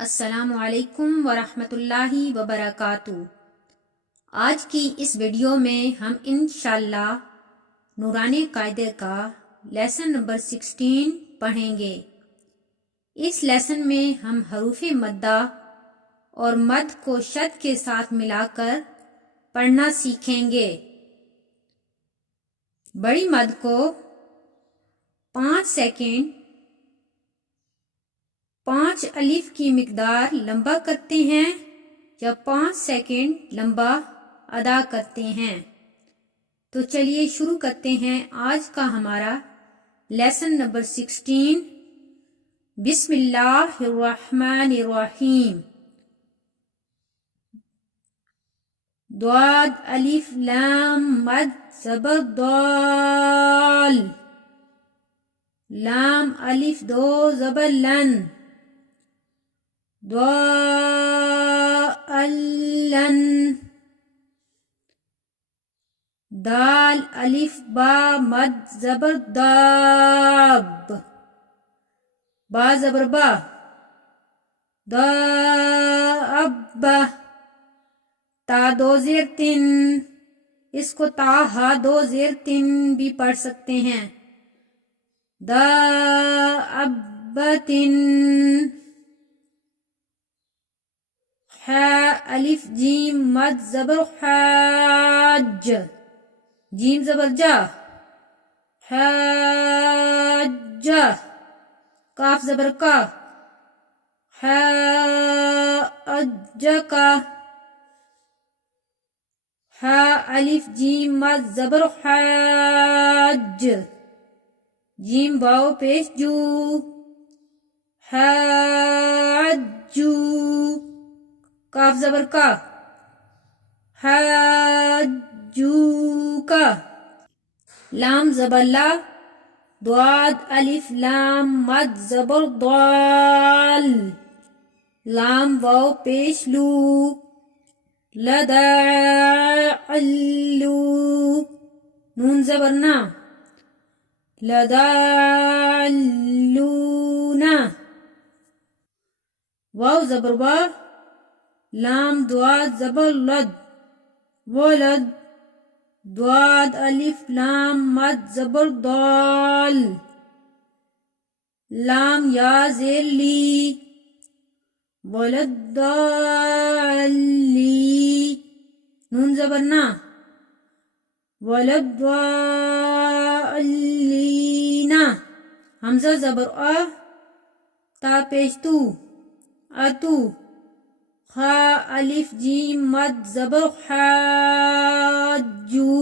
السلام علیکم ورحمۃ اللہ وبرکاتہ۔ آج کی اس ویڈیو میں ہم انشاءاللہ نورانی قاعدے کا لیسن نمبر 16 پڑھیں گے۔ اس لیسن میں ہم حروف مدہ اور مد کو شد کے ساتھ ملا کر پڑھنا سیکھیں گے۔ بڑی مد کو 5 سیکنڈ 5 الف کی مقدار لمبا کرتے ہیں یا 5 سیکنڈ لمبا ادا کرتے ہیں۔ تو چلیے شروع کرتے ہیں آج کا ہمارا لیسن نمبر 16۔ بسم اللہ الرحمن الرحیم۔ ضاد الف لام مد زبر ضال، لام الف دو زبر لن، ضالن، دال الف با مد زبر داب، با زبر با، داب، تا دو زیر تن، اس کو تا ہا دو زیر تن بھی پڑھ سکتے ہیں۔ دابتن، الف جیم مد زبر حاج، جیم زبر جا، حاج، کاف زبر کا، حاج کا، الف جیم مد زبر حاج، جیم واو پیش جو، حاجو، کاف زبر کا، حاجو کا، لام زبر لا، ضاد الف لام مد زبر ضال، لام واو پیش لو، لداعلو، نون زبر نا، لدالونا، واو زبر وا، لام ضاد زبر لد، ولد، ضاد الف لام مد زبر ضال، لام یا زیر لی، ولد ضالی، نون زبر نا، ولد ضالین، حمزہ زبر آ، تا پیش تو، اتو، خا الف جیم مد زبر حاجو،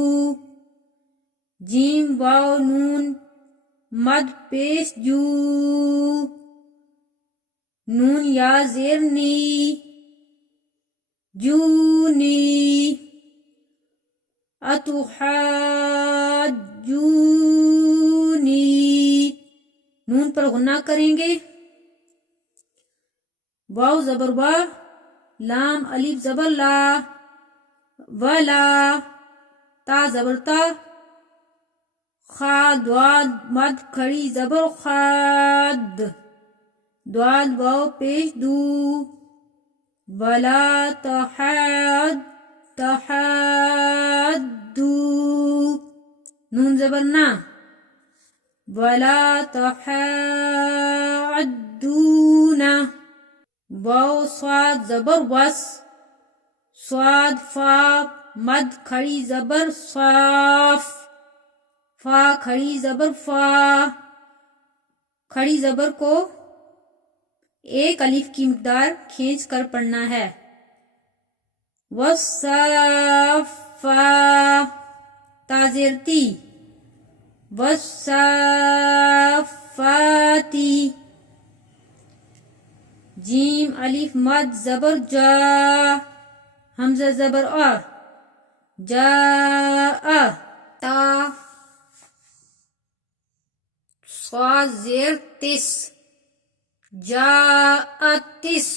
جیم واو نون مد پیش جو، نون یا زیر نی، جونی، اتحاجونی، نون پر غنہ کریں گے، واو زبر وا، لام الف زبر لا، ولا، تا زبر تا، خا ضاد مد کھڑی زبر خاد، ضاد واو پیش دو، ولا تحاد، تحادو، نون زبر نا، ولا تحادون، واو صاد زبر وس، صاد فا مد کھڑی زبر صاف، فا کھڑی زبر فا، کھڑی زبر کو ایک الف کی مقدار کھینچ کر پڑھنا ہے۔ وصافا، تا زیر تی، وصافاتی، جیم الف مد زبر جا، حمزہ زبر آ، جا، تا، صاد زیر تس، جاءتس،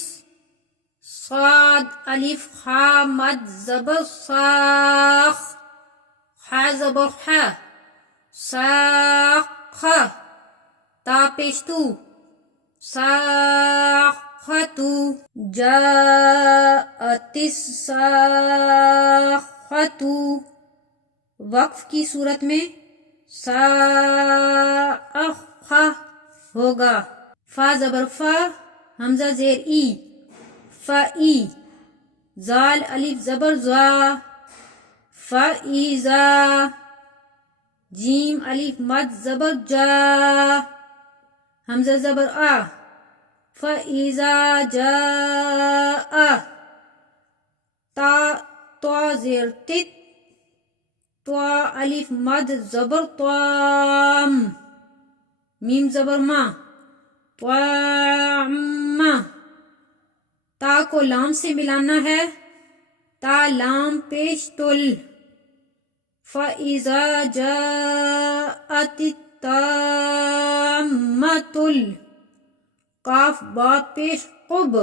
صاد الف خا مد زبر صاخ، خا زبر خا، صاخ، تا پیش تو، صاخ، جاءت الصاخۃ، وقف کی صورت میں صاخہ ہوگا. فا زبر فا، حمزہ زیر ای، فئی. زال الف زبر زا، فإذا. جیم الف مد زبر جا، حمزہ زبر آ، فإذا جاء. تا تو زیر تت، تو الف مد زبر طام، میم زبر ما، طعام. تا کو لام سے ملانا ہے، تا لام پیش تل. فإذا جاءت التامۃ. قاف با پیش قب،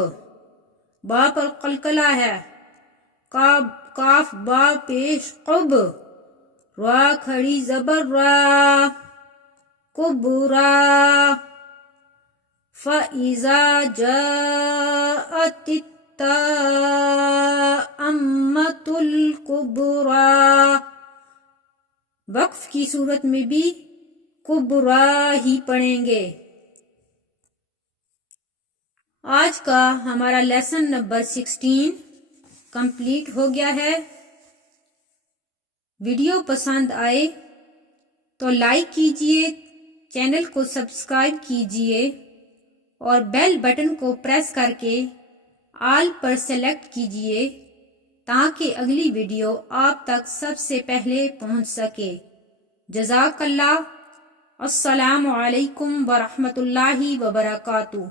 با پر قلقلہ ہے، کاف با پیش قب. را کھڑی زبر را، کبرا. فإذا جاءت التامۃ الکبریٰ. وقف کی صورت میں بھی کبرا ہی پڑھیں گے. آج کا ہمارا لیسن نمبر 16 کمپلیٹ ہو گیا ہے. ویڈیو پسند آئے تو لائک کیجئے، چینل کو سبسکرائب کیجئے اور بیل بٹن کو پریس کر کے آل پر سلیکٹ کیجئے تاکہ اگلی ویڈیو آپ تک سب سے پہلے پہنچ سکے. جزاک اللہ. السلام علیکم ورحمۃ اللہ وبرکاتہ.